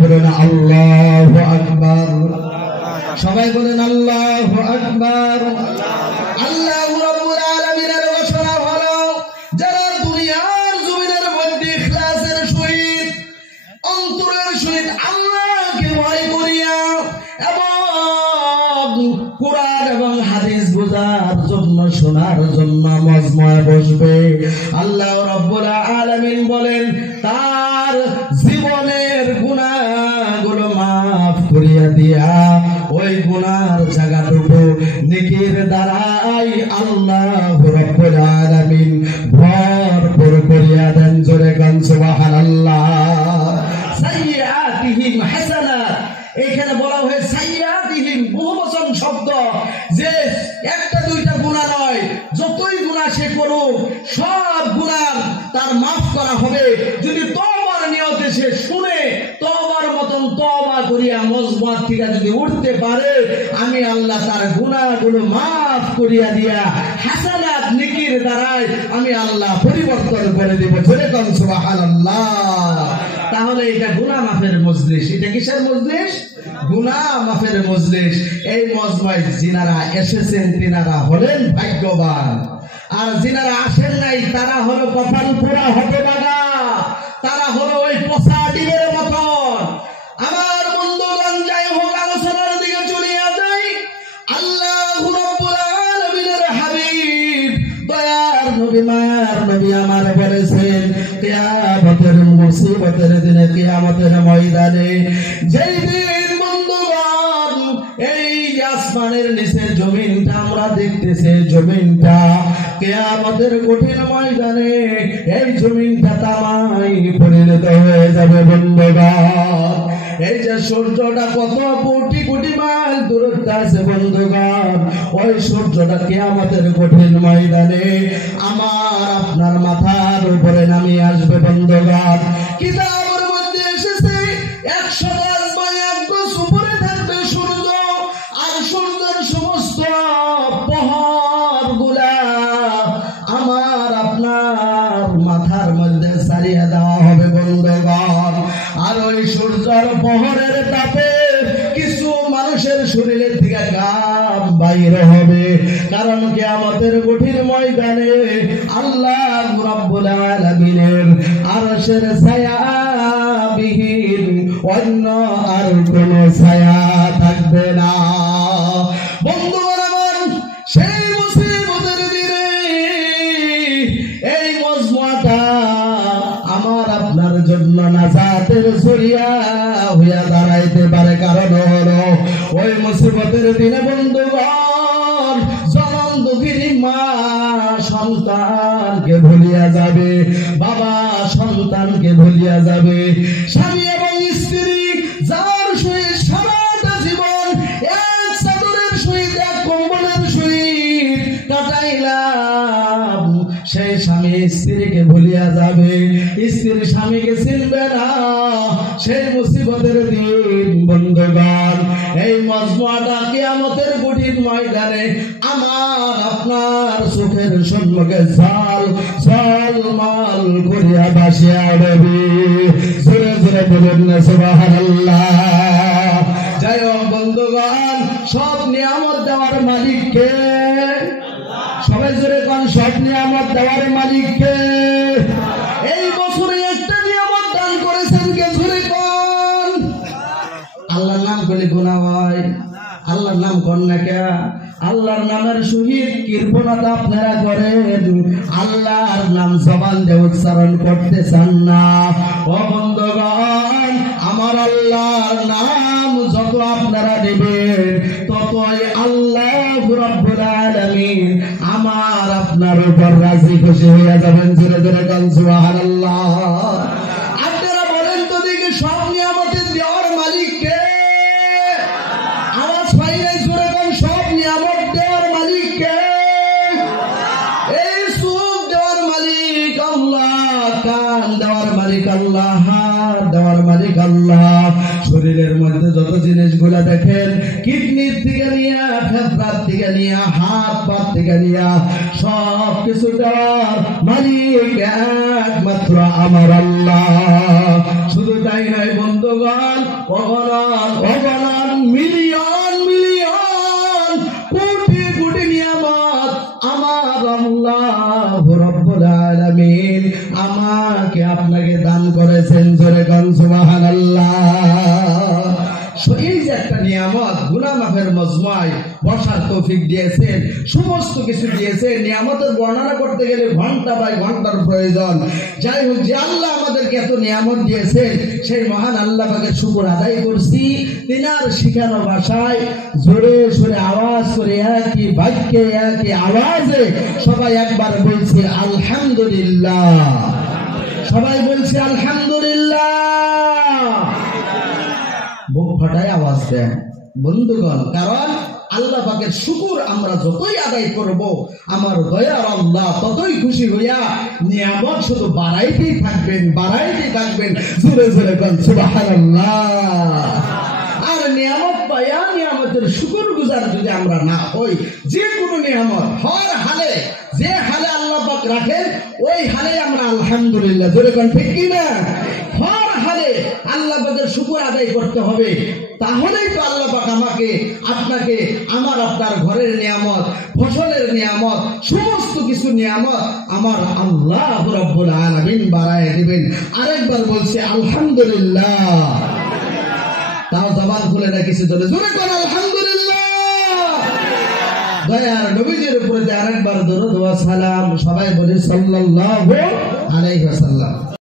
বলেন আল্লাহু আকবার। সবাই বলেন আল্লাহু আকবার। আল্লাহ রাব্বুল আলামিনের ঘোষণা হলো, যারা দুনিয়ার জমিনের মধ্যে ইখলাসের সহিত অন্তরের সহিত আল্লাহকে ভয় করিয়া এবং কুরআন এবং হাদিস বোঝার জন্য, শোনার জন্য মজমায় বসবে, আল্লাহ রাব্বুল আলামিন বলেন তার জীবনের গুনাহগুলো মাফ করিয়া দিয়া ওই গুনার জায়গাটুকু নেকির দ্বারাই আল্লাহ রাব্বুল আলামিন ভরপুর করিয়া দেন। জোরে গান সুবহানাল্লাহ। সাইয়্যাতিহিম হাসানাত, এখানে বলা হয় সাইয়্যাতিহিম বহুবচন শব্দ, যে একটা দুইটা গুনাহ নয়, যতই গুনাহ সে করুক সব গুনাহ তার মাফ করা হবে যদি তওবার নিয়তে সে শুনে তওবার মতন তওবা করিয়া মজমা থেকে যদি উঠতে পারে, আমি আল্লাহ তার গুনাহগুলো মাফ করিয়া দিয়া হাসানাত নেকির দ্বারাই আমি আল্লাহ পরিবর্তন করে দেব। জোরে কোন সুবহানাল্লাহ। তাহলে এটা গুনাহ মাফের মজলিস। এটা কিসের মজলিস? গুনাহ মাফের মজলিস। এই মজমায় যিনারা এসেছেন তিনারা হলেন ভাগ্যবান, আর যিনারা আসেন নাই তারা হলো কপাল পোড়া হতভাগা, তারা হলো ওই পচা ডিমের মতন। আমার বন্ধুগণ, যাই হোক, আলোচনার দিকে চলিয়া যাই। আল্লাহ রাব্বুল আলামিনের হাবিব দয়ার নবী মায়ার নবী আমার বলেছেন, কিয়ামতের মুসিবতের দিনে, কিয়ামতের ময়দানে, যেই দিন বন্ধুগণ এই আসমানের নিচে জমিনটা আমরা দেখতেছি, জমিনটা কিয়ামতের কঠিন ময়দানে এই জমিনটা তামাই পরিণত হয়ে যাবে। বন্ধুগণ, এই যে সূর্যটা কত কোটি কোটি মাইল দূরত্বে আছে বন্ধুগণ, ওই সূর্যটা কিয়ামতের কঠিন ময়দানে আমার আপনার মাথার উপরে নামিয়ে আসবে। বন্ধুগণ, কিতাবের মধ্যে এসেছে 100 গাছ বা 1 গজ উপরে থাকবে সূর্য, আর সূর্যের সমস্ত প্রহর গুলা আমার আপনার মাথার মধ্যে ছাড়িয়ে দেওয়া হবে। বন্ধুগণ, আর ওই সূর্যের প্রহরের তাপে কিছু মানুষের শরীরের থেকে ঘাম বাইর হবে, কারণ কিয়ামতের কঠিন ময়দানে আল্লাহ রাব্বুল আলামিনের আরশের ছায়া বিহীন অন্য আর কোন ছায়া থাকবে না। বন্ধুগণ আমার, সেই মুসিবতের দিনে এই মজমাটা আমার আপনার জন্য নাজাতের জরিয়া হইয়া দাঁড়াইতে পারে। কারণ হলো ওই মুসিবতের দিনে বন্ধুগণ জনম দুঃখিনী মা সন্তানকে ভুলিয়া যাবে, বাবা সন্তানকে ভুলিয়া যাবে, স্বামী এবং স্ত্রী যার সহিত সারাটা জীবন এক চাদরের সহিত এক কম্বলের সহিত কাটাইলাম, সেই স্বামী স্ত্রীকে ভুলিয়া যাবে, স্ত্রী স্বামীকে চিনবে না। সেই মুসিবতের দিন বন্ধুগণ এই মজমাটা কিয়ামতের কঠিন ময়দানে আমার আপনার চোখের সম্মুখে ঝলমল করিয়া ভাসিয়া উঠবে। জোরে জোরে বলুন না সুবহানাল্লাহ। যাই হোক বন্ধুগণ, সব নিয়ামত দেওয়ার মালিক কে? সবাই জোরে কোন, সব নিয়ামত দেওয়ার মালিক কে? এই বছরে একটা নিয়ামত দান করেছেন কে? জোরে কোন। আল্লাহর নাম করলে গুনাহ হয়? আল্লাহর নাম কোন না কে? আল্লাহর নামের সহিত কৃপণতা আপনারা করেন, আল্লাহর নাম জবান দিয়ে উচ্চারণ করতে চান না। ও বন্ধুগণ, আমার আল্লাহর নাম যত আপনারা নেবেন ততই আল্লাহ রাব্বুল আলামিন আমার আপনার উপর রাজি খুশি হয়ে যাবেন। জোরে জোরে গান সুবহানাল্লাহ। আপনারা বলেন তো দেখি, সব নিয়ামতের দেওয়ার মালিক কে? আওয়াজ পাই নাই, জোরে গান। সব নিয়ামত দেওয়ার মালিক কে? এই সুখ দেওয়ার মালিক আল্লাহ, কান দেওয়ার মালিক আল্লাহ, হাত দেওয়ার মালিক আল্লাহ, শরীরের মধ্যে যত জিনিসগুলা দেখেন, কিডনির থেকে নিয়ে, ফেফড়ার থেকে নিয়ে, হাত পা থেকে নিয়ে সব কিছুটার মালিক একমাত্র আমার আল্লাহ। শুধু তাই নয় বন্ধুগণ, অগণন মিলিয়ন মিলিয়ন কোটি কোটি নিয়ামত আমার আল্লাহ রব্বুল আলামিন আমাকে আপনাকে দান করেছেন। জোরে গান সুবহানাল্লাহ। এই যে একটা নিয়ামত, গুনাহ মাফের মজমায় বসার তৌফিক দিয়েছেন, সমস্ত কিছু দিয়েছেন। নিয়ামতের বর্ণনা করতে গেলে ঘন্টা বাই ঘন্টার প্রয়োজন। যাই হোক, যে আল্লাহ আমাদেরকে এত নিয়ামত দিয়েছেন, সেই মহান আল্লাহ পাকের শুকর আদায় করছি। তিনার শিখানো ভাষায় জোরে সোরে আওয়াজ করে একই বাক্যে একই আওয়াজে সবাই একবার বলছি আলহামদুলিল্লাহ। সবাই বলছি আলহামদুলিল্লাহ। বুক ফাটায় আওয়াজ দেন বন্ধুগণ, কারণ আল্লাহ পাকের শুকর আমরা যতই আদায় করব, আমার দয়ার আল্লাহ ততই খুশি হইয়া নিয়ামত শুধু বাড়াইতেই থাকবেন, বাড়াইতেই থাকবেন। জোরে জোরে বলেন সুবহানাল্লাহ। আর নিয়ামত পাইয়া নিয়ামতের শুকর গুজার যদি আমরা না হই, যে কোনো নিয়ামত হর হালে, যে হালে আল্লাহ পাক রাখেন ওই হালে আমরা আলহামদুলিল্লাহ জোরে বলেন, ঠিক কি না? হর হালে আল্লাহ পাকের শুকর আদায় করতে হবে। তাহলেই তো আল্লাহ পাক আমাকে, আপনাকে, আমার আপনার ঘরের নিয়ামত, ফসলের নিয়ামত, সমস্ত কিছু নিয়ামত আমার আল্লাহ রাব্বুল আলামিন বাড়ায় দিবেন। আরেকবার বলছি আলহামদুলিল্লাহ। তাও জবান খুলে না কিছু জোরে জোরে করে আলহামদুলিল্লাহ। দয়ার নবীজির উপরে আরেকবার দরুদ ওয়া সালাম সবাই বলি সাল্লাল্লাহু আলাইহি ওয়াসাল্লাম।